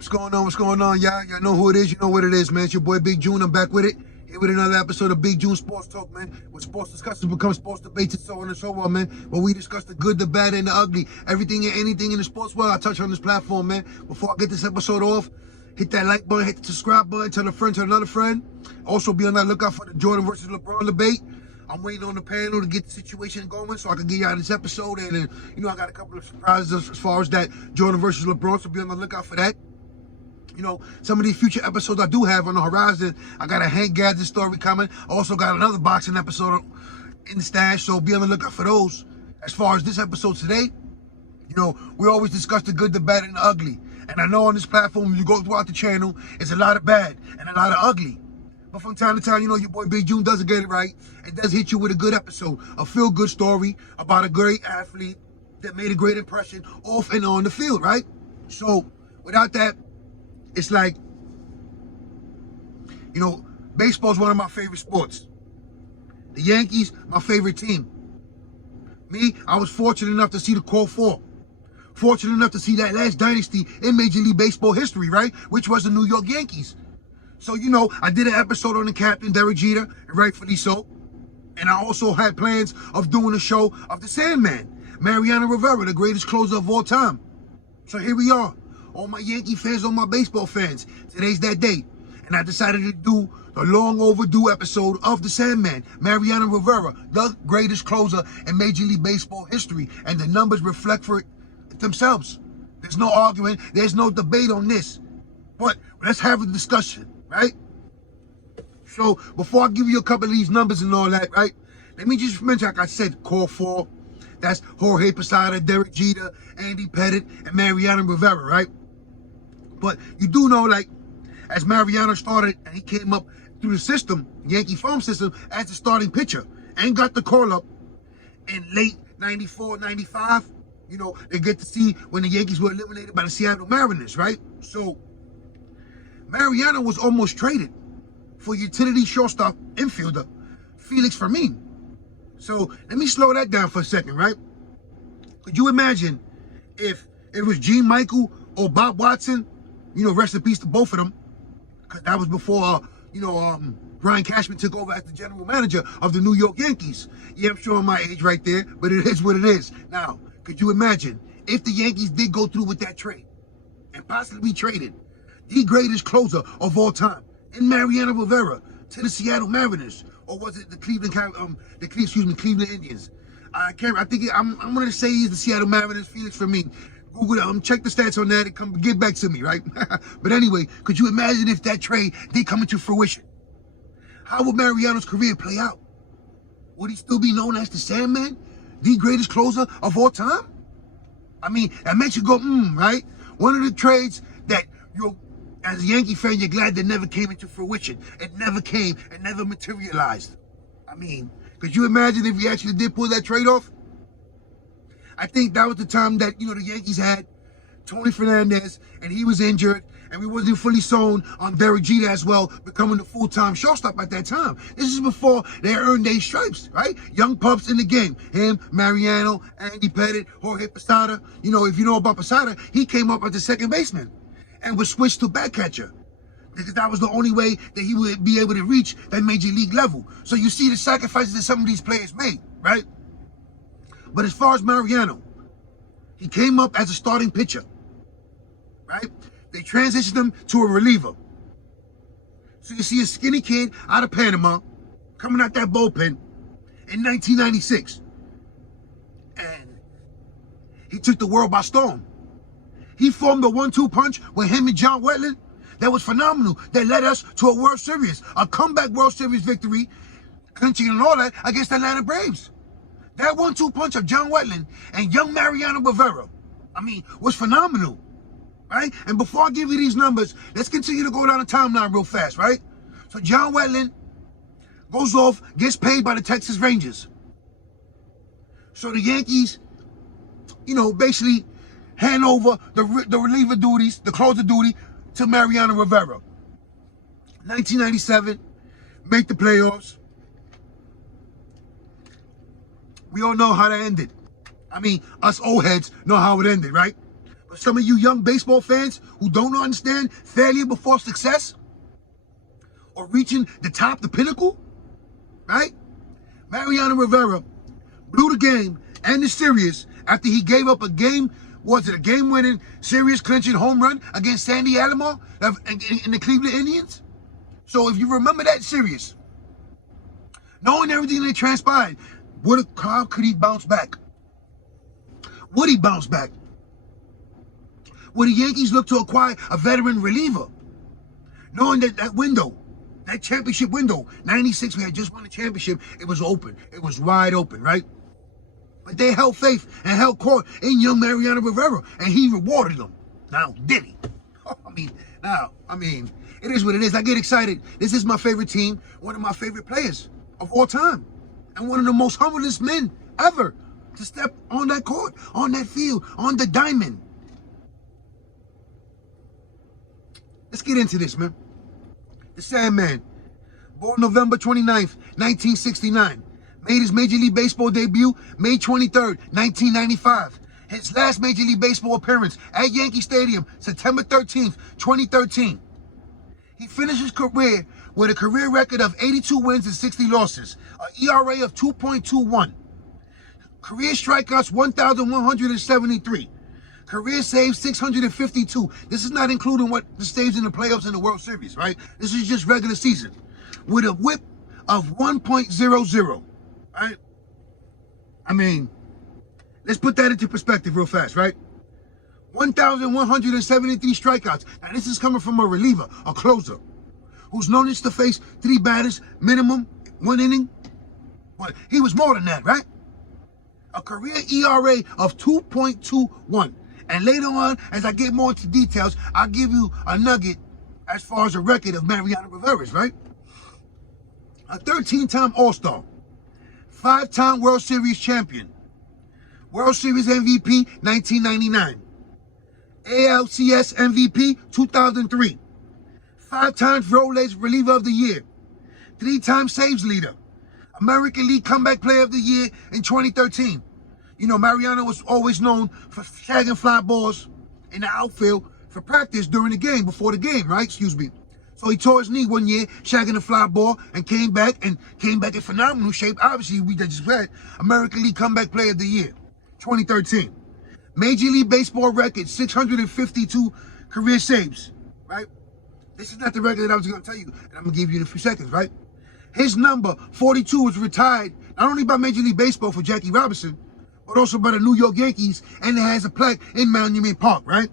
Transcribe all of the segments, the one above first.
What's going on? What's going on, y'all? Y'all know who it is. You know what it is, man. It's your boy Big June. I'm back with it. Here with another episode of Big June Sports Talk, man. Where sports discussions become sports debates and so on and so on, man. Where we discuss the good, the bad, and the ugly. Everything and anything in the sports world I touch on this platform, man. Before I get this episode off, hit that like button, hit the subscribe button, tell a friend, tell another friend. Also be on that lookout for the Jordan versus LeBron debate. I'm waiting on the panel to get the situation going so I can get y'all this episode. And you know, I got a couple of surprises as far as that Jordan versus LeBron, so be on the lookout for that. You know, some of these future episodes I do have on the horizon. I got a Hank Gadget story coming. I also got another boxing episode in the stash, so be on the lookout for those. As far as this episode today, you know, we always discuss the good, the bad, and the ugly. And I know on this platform, you go throughout the channel, it's a lot of bad and a lot of ugly. But from time to time, you know, your boy Big June doesn't get it right. It does hit you with a good episode, a feel-good story about a great athlete that made a great impression off and on the field, right? So, without that, it's like, you know, baseball's one of my favorite sports. The Yankees, my favorite team. Me, I was fortunate enough to see the Core Four. Fortunate enough to see that last dynasty in Major League Baseball history, right? Which was the New York Yankees. So, you know, I did an episode on the captain, Derek Jeter, and rightfully so. And I also had plans of doing a show of the Sandman, Mariano Rivera, the greatest closer of all time. So here we are. All my Yankee fans, all my baseball fans. Today's that day. And I decided to do the long overdue episode of the Sandman, Mariano Rivera, the greatest closer in Major League Baseball history. And the numbers reflect for it themselves. There's no argument. There's no debate on this. But let's have a discussion, right? So before I give you a couple of these numbers and all that, right? Let me just mention, like I said, Core 4. That's Jorge Posada, Derek Jeter, Andy Pettitte, and Mariano Rivera, right? But you do know, like, as Mariano started and he came up through the system, Yankee farm system, as a starting pitcher and got the call up in late 94, 95, you know, they get to see when the Yankees were eliminated by the Seattle Mariners, right? So Mariano was almost traded for utility shortstop infielder Felix Fermin. So let me slow that down for a second, right? Could you imagine if it was Gene Michael or Bob Watson? You know, rest in peace to both of them, because that was before, Brian Cashman took over as the general manager of the New York Yankees. Yeah, I'm showing my age right there, but it is what it is. Now, could you imagine if the Yankees did go through with that trade and possibly traded the greatest closer of all time in Mariano Rivera to the Seattle Mariners, or was it the Cleveland Indians? I'm going to say he's the Seattle Mariners, Felix Fermin. Google it, check the stats on that and come get back to me, right? But anyway, could you imagine if that trade did come into fruition? How would Mariano's career play out? Would he still be known as the Sandman, the greatest closer of all time? I mean, that makes you go, right? One of the trades that as a Yankee fan, you're glad that never came into fruition. It never came, it never materialized. I mean, could you imagine if he actually did pull that trade off? I think that was the time that, you know, the Yankees had Tony Fernandez and he was injured and we wasn't fully sold on Derek Jeter as well, becoming the full-time shortstop at that time. This is before they earned their stripes, right? Young pups in the game. Him, Mariano, Andy Pettitte, Jorge Posada. You know, if you know about Posada, he came up as the second baseman and was switched to back catcher, because that was the only way that he would be able to reach that major league level. So you see the sacrifices that some of these players made, right? But as far as Mariano, he came up as a starting pitcher, right? They transitioned him to a reliever. So you see a skinny kid out of Panama coming out that bullpen in 1996. And he took the world by storm. He formed a 1-2 punch with him and John Wetland that was phenomenal, that led us to a World Series, a comeback World Series victory, clinching and all that against the Atlanta Braves. That 1-2 punch of John Wetland and young Mariano Rivera, I mean, was phenomenal, right? And before I give you these numbers, let's continue to go down the timeline real fast, right? So John Wetland goes off, gets paid by the Texas Rangers. So the Yankees, you know, basically hand over the reliever duties, the closer duty, to Mariano Rivera. 1997, make the playoffs. We all know how that ended. I mean, us old heads know how it ended, right? But some of you young baseball fans who don't understand failure before success or reaching the top, the pinnacle, right? Mariano Rivera blew the game and the series after he gave up a game-winning, series-clinching home run against Sandy Alomar in the Cleveland Indians. So if you remember that series, knowing everything that transpired, how could he bounce back? Would he bounce back? Would the Yankees look to acquire a veteran reliever? Knowing that window, that championship window, 96, we had just won the championship, it was open. It was wide open, right? But they held faith and held court in young Mariano Rivera, and he rewarded them. Now, did he? I mean, it is what it is. I get excited. This is my favorite team, one of my favorite players of all time, and one of the most humblest men ever to step on that court, on that field, on the diamond. Let's get into this, man. The Sandman, born November 29th, 1969. Made his Major League Baseball debut May 23rd, 1995. His last Major League Baseball appearance at Yankee Stadium, September 13th, 2013. He finished his career with a career record of 82 wins and 60 losses, an ERA of 2.21. Career strikeouts, 1,173. Career saves, 652. This is not including what the saves in the playoffs and the World Series, right? This is just regular season. With a whip of 1.00, right? I mean, let's put that into perspective real fast, right? 1,173 strikeouts. Now, this is coming from a reliever, a closer, who's known to face 3 batters, minimum, 1 inning. But he was more than that, right? A career ERA of 2.21. And later on, as I get more into details, I'll give you a nugget as far as a record of Mariano Rivera's, right? A 13-time All-Star, 5-time World Series champion, World Series MVP 1999, ALCS MVP 2003, 5 times Rolex Reliever of the Year, 3-time Saves Leader, American League Comeback Player of the Year in 2013. You know, Mariano was always known for shagging fly balls in the outfield for practice during the game, before the game, right? Excuse me. So he tore his knee one year, shagging a fly ball, and came back in phenomenal shape. Obviously, we just read American League Comeback Player of the Year, 2013. Major League Baseball record, 652 career saves, right? This is not the record that I was going to tell you, and I'm going to give you in a few seconds, right? His number, 42, was retired not only by Major League Baseball for Jackie Robinson, but also by the New York Yankees, and it has a plaque in Monument Park, right?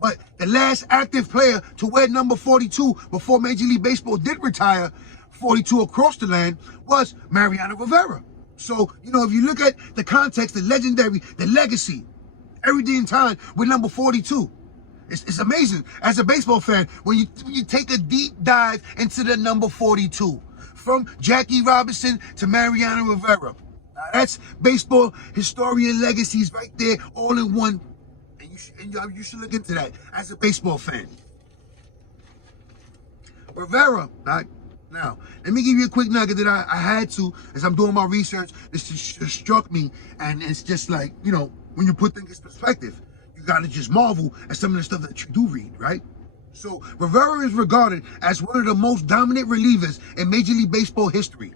But the last active player to wear number 42 before Major League Baseball did retire 42 across the land was Mariano Rivera. So, you know, if you look at the context, the legendary, the legacy, everything in time with number 42, it's amazing as a baseball fan when you take a deep dive into the number 42, from Jackie Robinson to Mariano Rivera. Now, that's baseball historian legacies right there, all in one. And you should look into that as a baseball fan. Rivera, now, let me give you a quick nugget that I had to, as I'm doing my research, this just struck me, and it's just like, you know, when you put things in perspective, you gotta just marvel at some of the stuff that you do read, right? So, Rivera is regarded as one of the most dominant relievers in Major League Baseball history.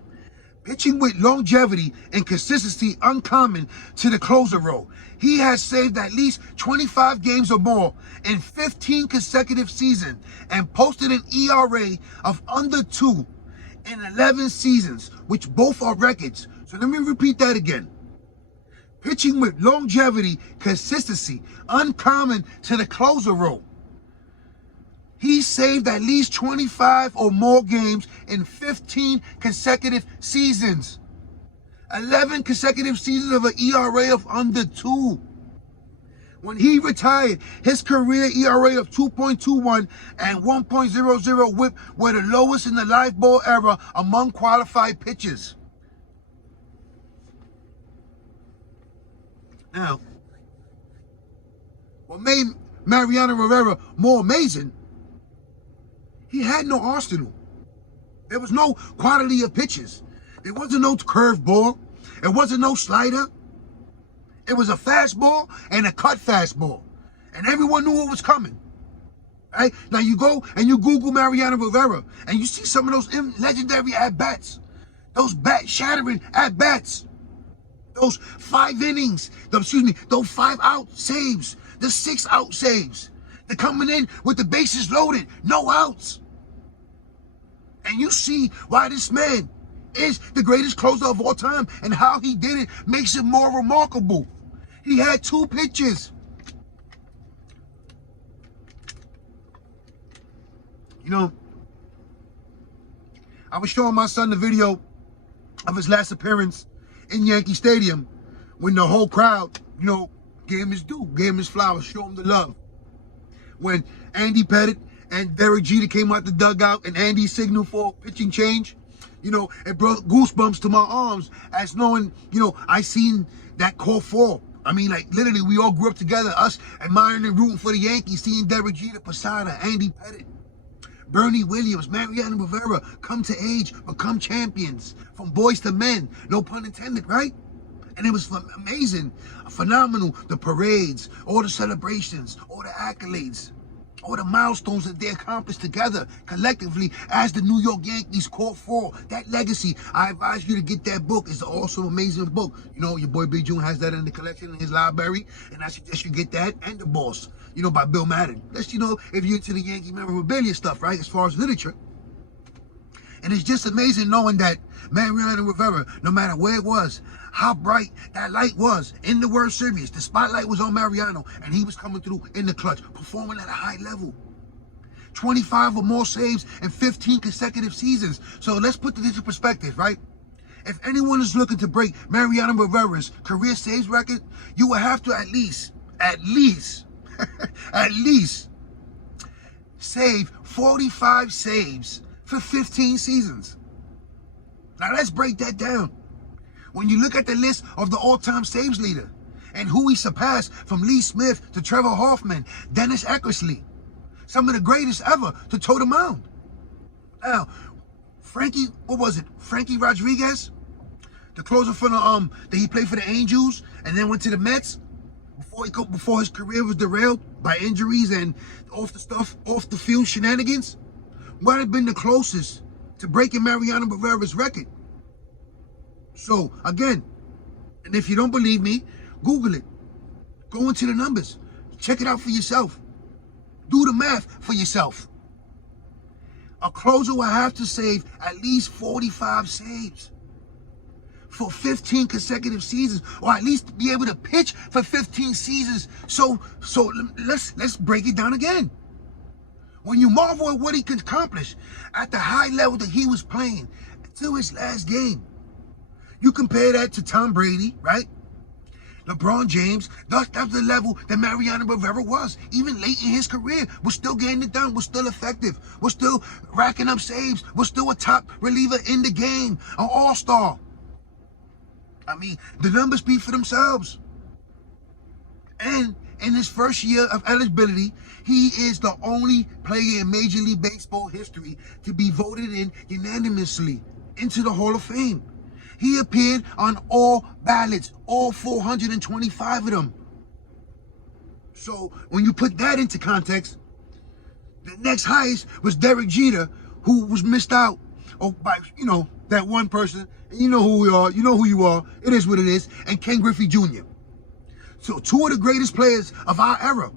Pitching with longevity and consistency uncommon to the closer role. He has saved at least 25 games or more in 15 consecutive seasons and posted an ERA of under 2 in 11 seasons, which both are records. So let me repeat that again. Pitching with longevity, consistency uncommon to the closer role. He saved at least 25 or more games in 15 consecutive seasons. 11 consecutive seasons of an ERA of under 2. When he retired, his career ERA of 2.21 and 1.00 whip were the lowest in the live ball era among qualified pitchers. Now, what made Mariano Rivera more amazing, he had no arsenal. There was no quality of pitches. There wasn't no curveball. There wasn't no slider. It was a fastball and a cut fastball. And everyone knew what was coming. Right? Now you go and you Google Mariano Rivera and you see some of those legendary at-bats. Those bat-shattering at-bats. Those 5 innings, those 5-out saves, the 6-out saves. They're coming in with the bases loaded, no outs. And you see why this man is the greatest closer of all time, and how he did it makes it more remarkable. He had 2 pitches. You know, I was showing my son the video of his last appearance in Yankee Stadium when the whole crowd, you know, gave him his due, gave him his flowers, showed him the love. When Andy Pettitte and Derek Jeter came out the dugout and Andy signaled for pitching change, you know, it brought goosebumps to my arms as knowing, you know, I seen that call for. I mean, like, literally, we all grew up together, us admiring and rooting for the Yankees, seeing Derek Jeter, POSADA, Andy Pettitte, Bernie Williams, Mariano Rivera come to age, become champions, from boys to men, no pun intended, right? And it was amazing, phenomenal, the parades, all the celebrations, all the accolades, all the milestones that they accomplished together, collectively, as the New York Yankees caught for that legacy. I advise you to get that book. It's an awesome, amazing book. You know, your boy Big June has that in the collection in his library, and I suggest you get that and The Boss, you know, by Bill Madden. That's, you know, if you're into the Yankee memorabilia stuff, right, as far as literature. And it's just amazing knowing that Mariano Rivera, no matter where it was, how bright that light was in the World Series, the spotlight was on Mariano, and he was coming through in the clutch, performing at a high level. 25 or more saves in 15 consecutive seasons. So let's put this into perspective, right? If anyone is looking to break Mariano Rivera's career saves record, you will have to at least save 45 saves for 15 seasons. Now let's break that down. When you look at the list of the all-time saves leader and who he surpassed, from Lee Smith to Trevor Hoffman, Dennis Eckersley, some of the greatest ever to toe the mound. Now, Frankie Rodriguez, the closer for the that he played for the Angels and then went to the Mets before his career was derailed by injuries and off the field shenanigans, might have been the closest to breaking Mariano Rivera's record. So again, and if you don't believe me, Google it. Go into the numbers. Check it out for yourself. Do the math for yourself. A closer will have to save at least 45 saves for 15 consecutive seasons, or at least be able to pitch for 15 seasons. So let's break it down again. When you marvel at what he can accomplish at the high level that he was playing until his last game, you compare that to Tom Brady, right? LeBron James. That's the level that Mariano Rivera was. Even late in his career, was still getting it done, was still effective, was still racking up saves, was still a top reliever in the game, an all-star. I mean, the numbers speak for themselves. And in his first year of eligibility, he is the only player in Major League Baseball history to be voted in unanimously into the Hall of Fame. He appeared on all ballots, all 425 of them. So when you put that into context, the next highest was Derek Jeter, who was missed out by, you know, that one person. And you know who we are, you know who you are, it is what it is, and Ken Griffey Jr. So 2 of the greatest players of our era.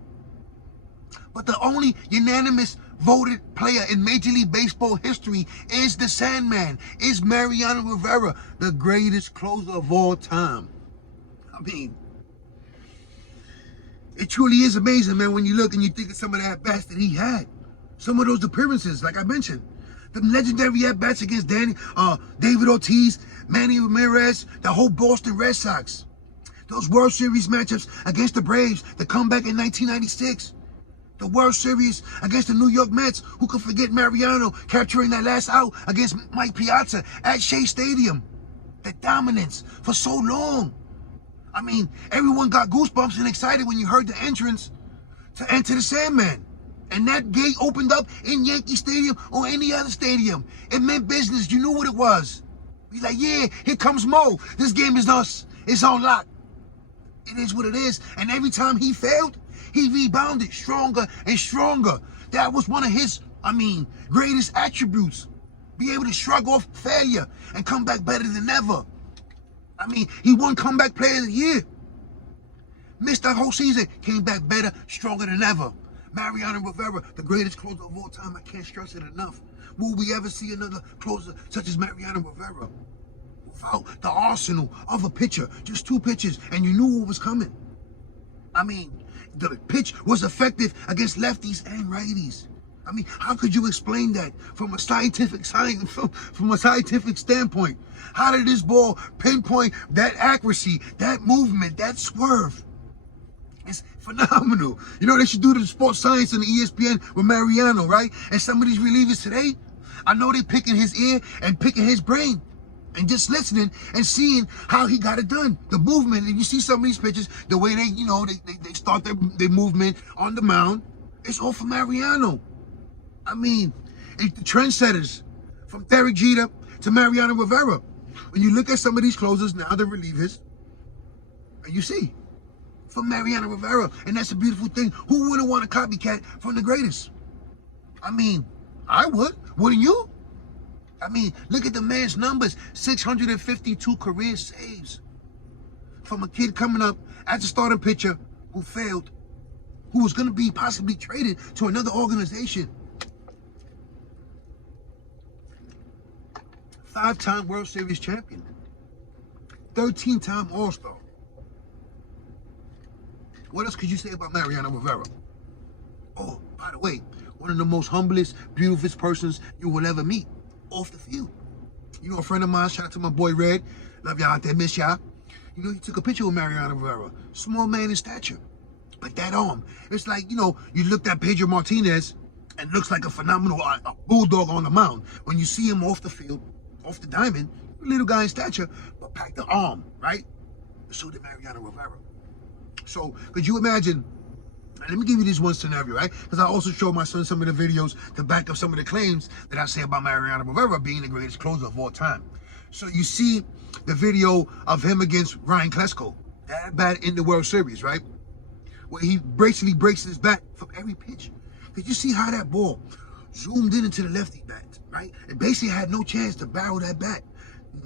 But the only unanimous voted player in Major League Baseball history is the Sandman, is Mariano Rivera, the greatest closer of all time. I mean, it truly is amazing, man, when you look and you think of some of the at-bats that he had. Some of those appearances, like I mentioned. The legendary at-bats against David Ortiz, Manny Ramirez, the whole Boston Red Sox. Those World Series matchups against the Braves, the comeback in 1996. The World Series against the New York Mets. Who could forget Mariano capturing that last out against Mike Piazza at Shea Stadium? The dominance for so long. I mean, everyone got goosebumps and excited when you heard the entrance to enter the Sandman. And that gate opened up in Yankee Stadium or any other stadium. It meant business. You knew what it was. He's like, yeah, here comes Mo. This game is us. It's on lock. It is what it is. And every time he failed, he rebounded stronger and stronger. That was one of his, greatest attributes. Be able to shrug off failure and come back better than ever. He won Comeback Player of the Year. Missed that whole season, came back better, stronger than ever. Mariano Rivera, the greatest closer of all time. I can't stress it enough. Will we ever see another closer such as Mariano Rivera? Without the arsenal of a pitcher, just 2 pitches, and you knew what was coming. The pitch was effective against lefties and righties. How could you explain that from a scientific standpoint? How did this ball pinpoint that accuracy, that movement, that swerve? It's phenomenal. You know, they should do the sports science on the ESPN with Mariano, right? And some of these relievers today, I know they picking his ear and picking his brain and just listening and seeing how he got it done. The movement, and you see some of these pitches, the way they, they start their movement on the mound, it's all for Mariano. It's the trendsetters, from Derek Jeter to Mariano Rivera. When you look at some of these closers now, the relievers, and you see, from Mariano Rivera, and that's a beautiful thing. Who wouldn't want a copycat from the greatest? I would, wouldn't you? Look at the man's numbers, 652 career saves. From a kid coming up as a starting pitcher who failed, who was gonna be possibly traded to another organization. 5-time World Series champion, 13-time All-Star. What else could you say about Mariano Rivera? Oh, by the way, one of the most humblest, beautifulest persons you will ever meet off the field. A friend of mine, shout out to my boy Red, love y'all out there, miss y'all. He took a picture with Mariano Rivera, small man in stature, but that arm, it's like, you looked at Pedro Martinez and looks like a phenomenal bulldog on the mound. When you see him off the field, off the diamond, little guy in stature, but packed the arm, right? So did Mariano Rivera. So, could you imagine, and let me give you this one scenario, right? Because I also showed my son some of the videos to back up some of the claims that I say about Mariano Rivera being the greatest closer of all time. So you see the video of him against Ryan Klesko, that bat in the World Series, right? Where he basically breaks his bat from every pitch. Did you see how that ball zoomed into the lefty bat, right? It basically had no chance to barrel that bat.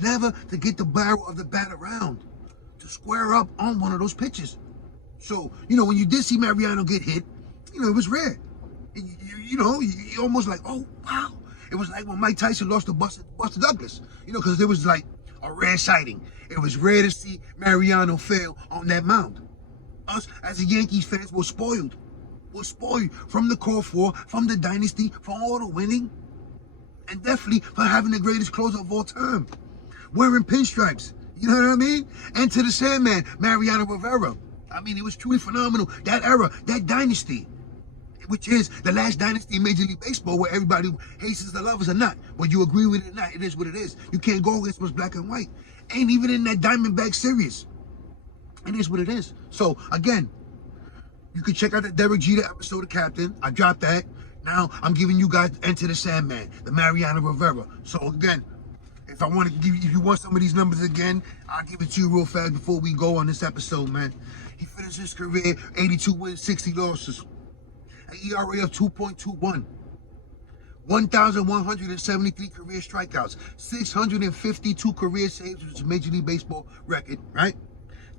Never to get the barrel of the bat around, to square up on one of those pitches. So, when you did see Mariano get hit, it was rare. You almost like, oh, wow. It was like when Mike Tyson lost to Buster Douglas, because there was like a rare sighting. It was rare to see Mariano fail on that mound. Us, as a Yankees fans, were spoiled. We're spoiled from the core 4, from the dynasty, from all the winning, and definitely for having the greatest closer of all time. Wearing pinstripes, you know what I mean? And to the Sandman, Mariano Rivera. It was truly phenomenal. That era, that dynasty, which is the last dynasty in Major League Baseball where everybody hates the lovers or not. Whether you agree with it or not, it is what it is. You can't go against what's black and white. Ain't even in that Diamondback series. It is what it is. So, again, you can check out the Derek Jeter episode of Captain. I dropped that. Now, I'm giving you guys Enter the Sandman, the Mariano Rivera. So, again, if you want some of these numbers again, I'll give it to you real fast before we go on this episode, man. He finished his career 82 wins, 60 losses, an ERA of 2.21, 1,173 career strikeouts, 652 career saves, which is a Major League Baseball record, right?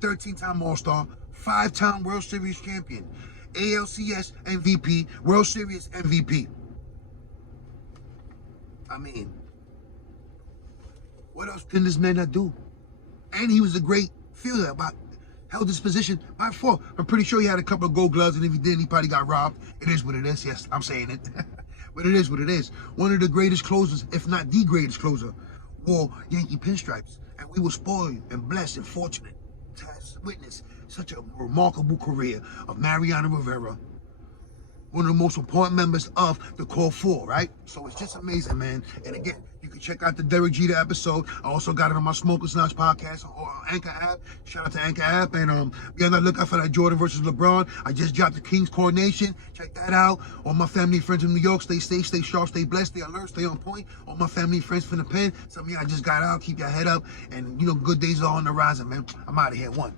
13-time All-Star, 5-time World Series champion, ALCS MVP, World Series MVP. What else can this man not do? And he was a great fielder, held his position by 4. I'm pretty sure he had a couple of gold gloves, and if he didn't, he probably got robbed. It is what it is. Yes, I'm saying it. But it is what it is. One of the greatest closers, if not the greatest closer, wore Yankee pinstripes. And we were spoiled and blessed and fortunate to witness such a remarkable career of Mariano Rivera, one of the most important members of the Core 4, right? So it's just amazing, man. And again, you can check out the Derek Jeter episode. I also got it on my Smokers Notch podcast on Anchor app. Shout out to Anchor app. And be on the lookout for that Jordan versus LeBron. I just dropped the King's Coronation. Check that out. All my family and friends in New York, stay safe, stay sharp, stay blessed, stay alert, stay on point. All my family and friends from the pen. Some of y'all just got out. Keep your head up. And, good days are on the horizon, man. I'm out of here. 1.